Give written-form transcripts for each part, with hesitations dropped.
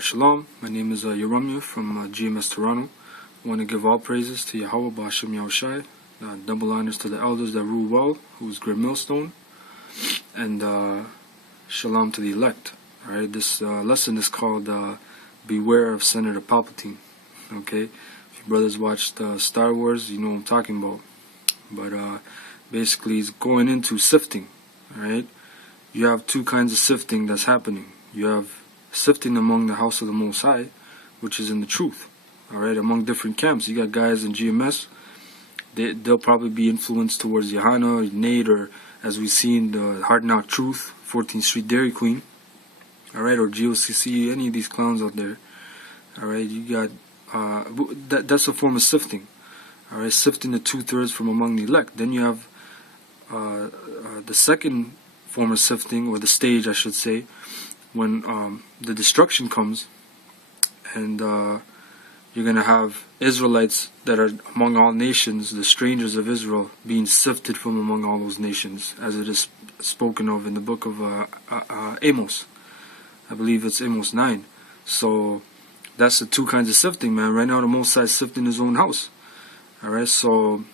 Shalom, my name is Yeromia from GMS Toronto. I want to give all praises to Yahweh B'Hashem Yahushai, double honors to the elders that rule well, who is great millstone, and Shalom to the elect. Alright, this lesson is called Beware of Senator Palpatine. Okay, if you brothers watched Star Wars, you know what I'm talking about. But basically, it's going into sifting. Alright, you have two kinds of sifting that's happening. You have sifting among the house of the Most High, which is in the truth. Alright, among different camps. You got guys in GMS, they'll probably be influenced towards Johanna, Nate, or as we've seen, the Hard Knock Truth, 14th Street Dairy Queen. Alright, or GOCC, any of these clowns out there. Alright, you got, that's a form of sifting. Alright, sifting the 2/3 from among the elect. Then you have the second form of sifting, or the stage, I should say, when the destruction comes, and you're going to have Israelites that are among all nations, the strangers of Israel, being sifted from among all those nations, as it is spoken of in the book of Amos. I believe it's Amos 9. So that's the two kinds of sifting, man. Right now the Most High is sifting his own house. Alright, so,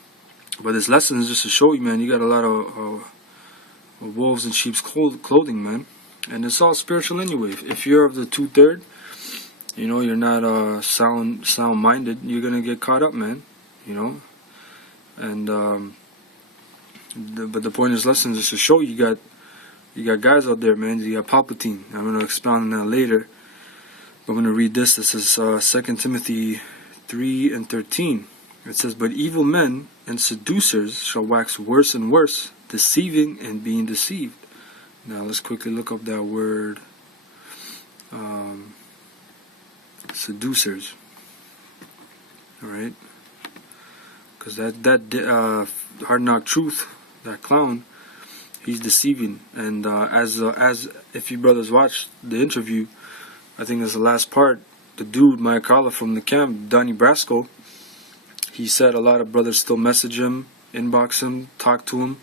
but this lesson is just to show you, man, you got a lot of wolves in sheep's clothing, man. And it's all spiritual anyway. If you're of the 2/3, you know, you're not sound-minded, you're gonna get caught up, man. You know, and but the point of this lesson is to show you got guys out there, man. You got Palpatine. I'm gonna expound on that later. I'm gonna read this. This is 2 Timothy 3:13. It says, "But evil men and seducers shall wax worse and worse, deceiving and being deceived." Now let's quickly look up that word, seducers. All right, because that Hard Knock Truth, that clown, he's deceiving. And as if you brothers watch the interview, I think that's the last part. The dude Mayakala from the camp, Donnie Brasco, he said a lot of brothers still message him, inbox him, talk to him.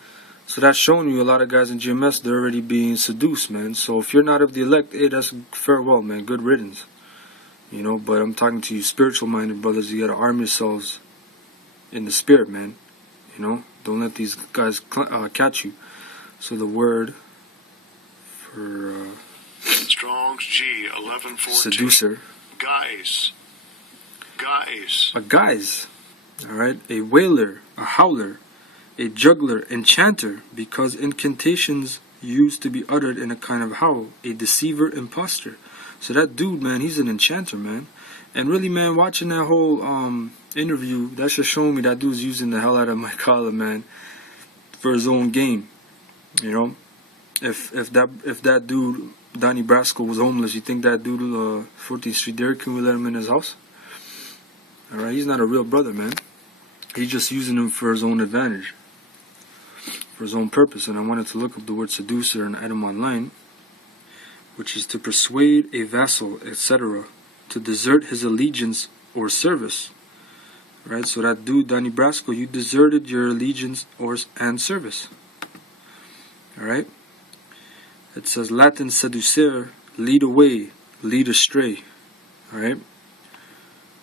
So that's showing you a lot of guys in GMS, they're already being seduced, man. So if you're not of the elect, hey, that's farewell, man. Good riddance. You know, but I'm talking to you spiritual-minded brothers. You got to arm yourselves in the spirit, man. You know, don't let these guys catch you. So the word for Strong's G 1114. Seducer. Guys. A guise. All right, a wailer, a howler, a juggler, enchanter, because incantations used to be uttered in a kind of howl, a deceiver, imposter. So that dude, man, he's an enchanter, man. And really, man, watching that whole interview, that's just showing me that dude's using the hell out of my collar, man, for his own game. You know, if that dude Donnie Brasco was homeless, you think that dude 14th Street Dairy Queen would let him in his house? All right, he's not a real brother, man. He's just using him for his own advantage, for his own purpose. And I wanted to look up the word seducer and item online, which is to persuade a vassal, etc., to desert his allegiance or service. Right? So that dude, Donnie Brasco, you deserted your allegiance and service. Alright? It says Latin seducere, lead away, lead astray. Alright?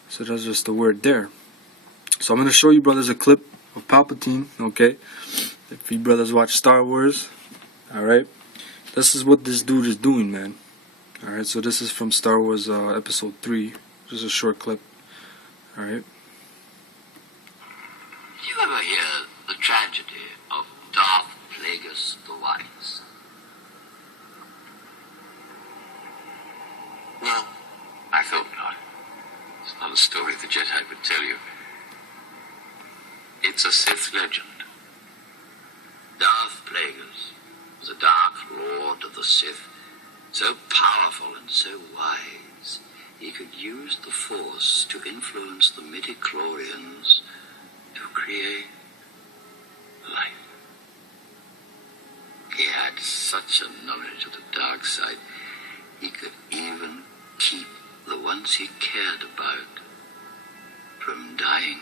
So that's just the word there. So I'm going to show you brothers a clip of Palpatine, okay? If you brothers watch Star Wars, alright? This is what this dude is doing, man. Alright, so this is from Star Wars Episode 3. Just a short clip. Alright? Did you ever hear the tragedy of Darth Plagueis the Wise? No. I thought not. It's not a story the Jedi would tell you. It's a Sith legend. Darth Plagueis was a dark lord of the Sith, so powerful and so wise, he could use the Force to influence the midi-chlorians to create life. He had such a knowledge of the dark side, he could even keep the ones he cared about from dying.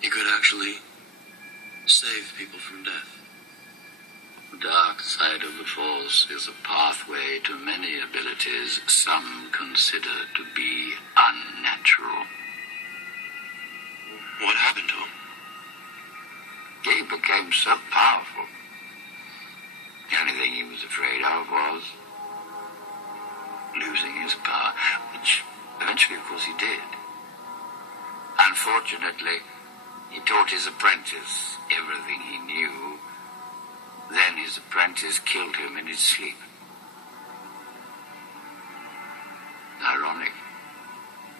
He could actually save people from death. The dark side of the Force is a pathway to many abilities some consider to be unnatural. What happened to him? He became so powerful. The only thing he was afraid of was losing his power, which eventually, of course, he did. Unfortunately, he taught his apprentice everything he knew. Then his apprentice killed him in his sleep. Ironic.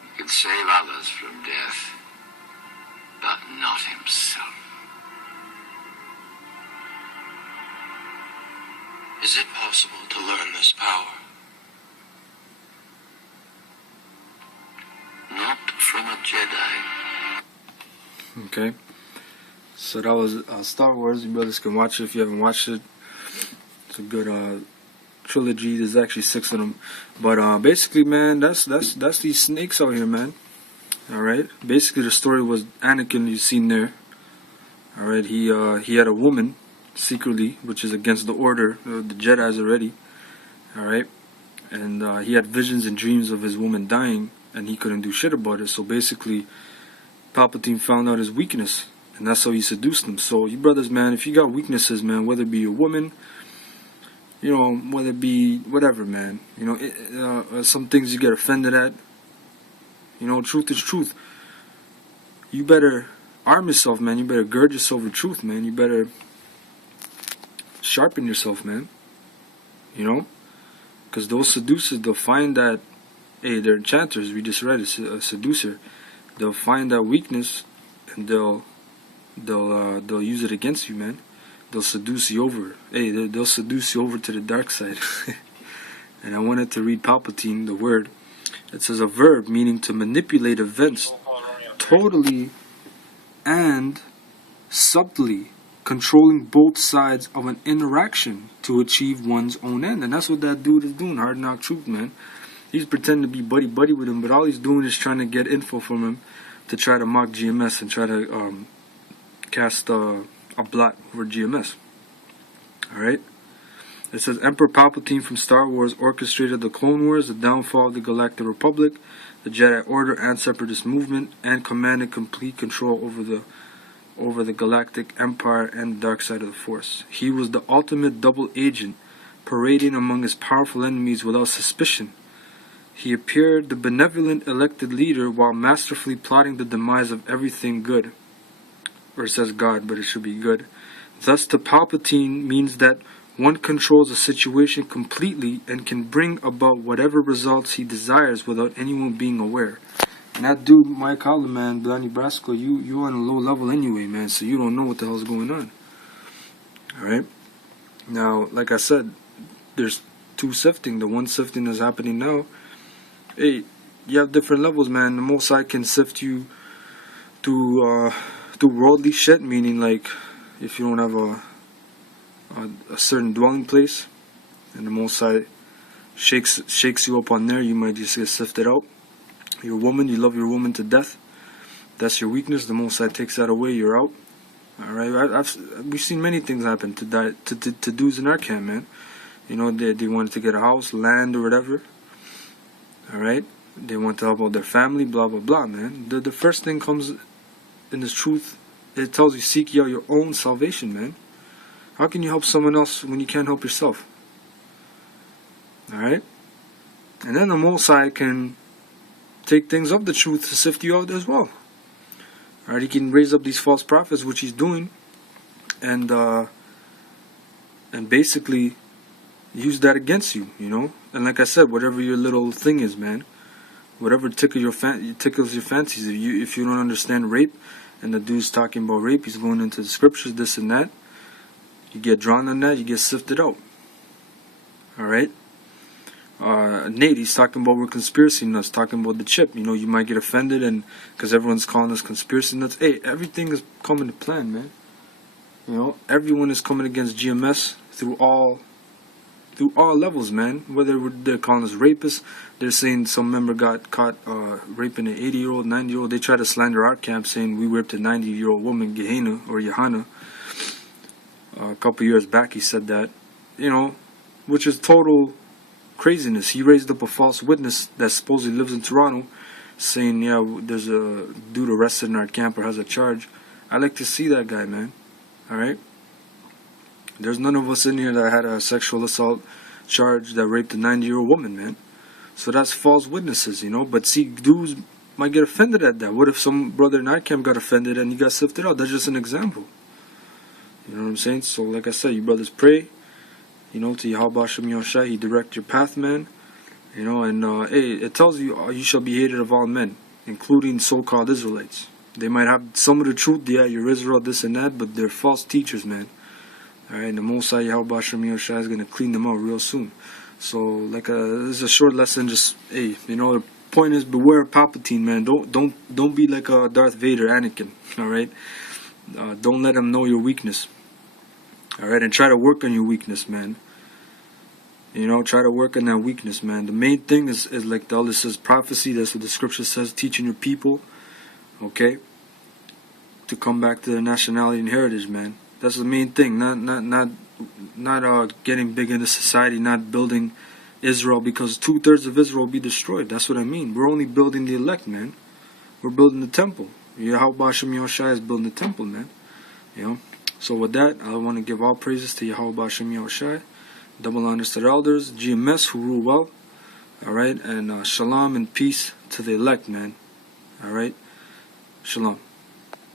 He could save others from death, but not himself. Is it possible to learn this power? Not from a Jedi. Okay, so that was Star Wars. You brothers can watch it if you haven't watched it. It's a good trilogy. There's actually 6 of them, but basically, man, that's these snakes out here, man. All right. Basically, the story was Anakin. You've seen there. All right. He had a woman secretly, which is against the order of the Jedi's already. All right. And he had visions and dreams of his woman dying, and he couldn't do shit about it. So basically, Palpatine found out his weakness, and that's how he seduced him. So you brothers, man, if you got weaknesses, man, whether it be a woman, you know, whether it be whatever, man, you know, some things you get offended at, you know, truth is truth. You better arm yourself, man. You better gird yourself with truth, man. You better sharpen yourself, man. You know, because those seducers, they'll find that, hey, they're enchanters. We just read a seducer. They'll find that weakness, and they'll use it against you, man. They'll seduce you over. Hey, they'll seduce you over to the dark side. And I wanted to read Palpatine, the word. It says a verb meaning to manipulate events totally and subtly, controlling both sides of an interaction to achieve one's own end. And that's what that dude is doing, Hard Knock Truth, man. He's pretending to be buddy-buddy with him, but all he's doing is trying to get info from him to try to mock GMS and try to cast a blot over GMS. Alright? It says, Emperor Palpatine from Star Wars orchestrated the Clone Wars, the downfall of the Galactic Republic, the Jedi Order and Separatist movement, and commanded complete control over the Galactic Empire and the dark side of the Force. He was the ultimate double agent, parading among his powerful enemies without suspicion. He appeared the benevolent elected leader while masterfully plotting the demise of everything good. Or it says God, but it should be good. Thus, to Palpatine means that one controls a situation completely and can bring about whatever results he desires without anyone being aware. And that dude, Mike Holler, man, Blani Brasco, you on a low level anyway, man, so you don't know what the hell's going on. Alright? Now, like I said, there's 2 sifting. The one sifting that's happening now, hey, you have different levels, man. The Most High can sift you through worldly shit, meaning like if you don't have a certain dwelling place, and the Most High shakes you up on there, you might just get sifted out. You're a woman, you love your woman to death. That's your weakness. The Most High takes that away, you're out. Alright, we've seen many things happen to dudes in our camp, man. You know, they wanted to get a house, land, or whatever. Alright? They want to help out their family, blah, blah, blah, man. The first thing comes in this truth. It tells you, seek ye out your own salvation, man. How can you help someone else when you can't help yourself? Alright? And then the Most High can take things of the truth to sift you out as well. Alright? He can raise up these false prophets, which he's doing, and basically use that against you, you know? And like I said, whatever your little thing is, man, whatever tickles your fancies. If you don't understand rape, and the dude's talking about rape, he's going into the scriptures, this and that, you get drawn on that, you get sifted out. Alright? Nate, he's talking about we're conspiracy nuts, talking about the chip. You know, you might get offended, and because everyone's calling us conspiracy nuts. Hey, everything is coming to plan, man. You know, everyone is coming against GMS through all levels, man. Whether they're calling us rapists, they're saying some member got caught raping an 80-year-old, 90-year-old. They try to slander our camp, saying we raped a 90-year-old woman, Gehenna or Johanna. a couple years back. He said that, you know, which is total craziness. He raised up a false witness that supposedly lives in Toronto, saying, yeah, there's a dude arrested in our camp or has a charge. I like to see that guy, man. Alright? There's none of us in here that had a sexual assault charge that raped a 90-year-old woman, man. So that's false witnesses, you know. But see, dudes might get offended at that. What if some brother in our camp got offended and he got sifted out? That's just an example. You know what I'm saying? So like I said, you brothers pray, you know, to Yahweh Hashem Yahushua. He direct your path, man. You know, and hey, it tells you, you shall be hated of all men, including so-called Israelites. They might have some of the truth, yeah, you're Israel, this and that, but they're false teachers, man. Alright, and the Most High Yahweh Hashem Yahushua is going to clean them out real soon. So, like, this is a short lesson, just, hey, you know, the point is, beware of Palpatine, man. Don't be like a Darth Vader, Anakin, alright? Don't let him know your weakness. Alright, and try to work on your weakness, man. You know, try to work on that weakness, man. The main thing is like the elder says, prophecy. That's what the scripture says, teaching your people, okay, to come back to their nationality and heritage, man. That's the main thing. Not getting big into society, not building Israel, because 2/3 of Israel will be destroyed. That's what I mean. We're only building the elect, man. We're building the temple. Yahweh Hashem Yahushua is building the temple, man. You know. So with that, I want to give all praises to Yahweh Hashem Yahushua. Double honors to the elders, GMS who rule well. Alright, and shalom and peace to the elect, man. Alright, shalom.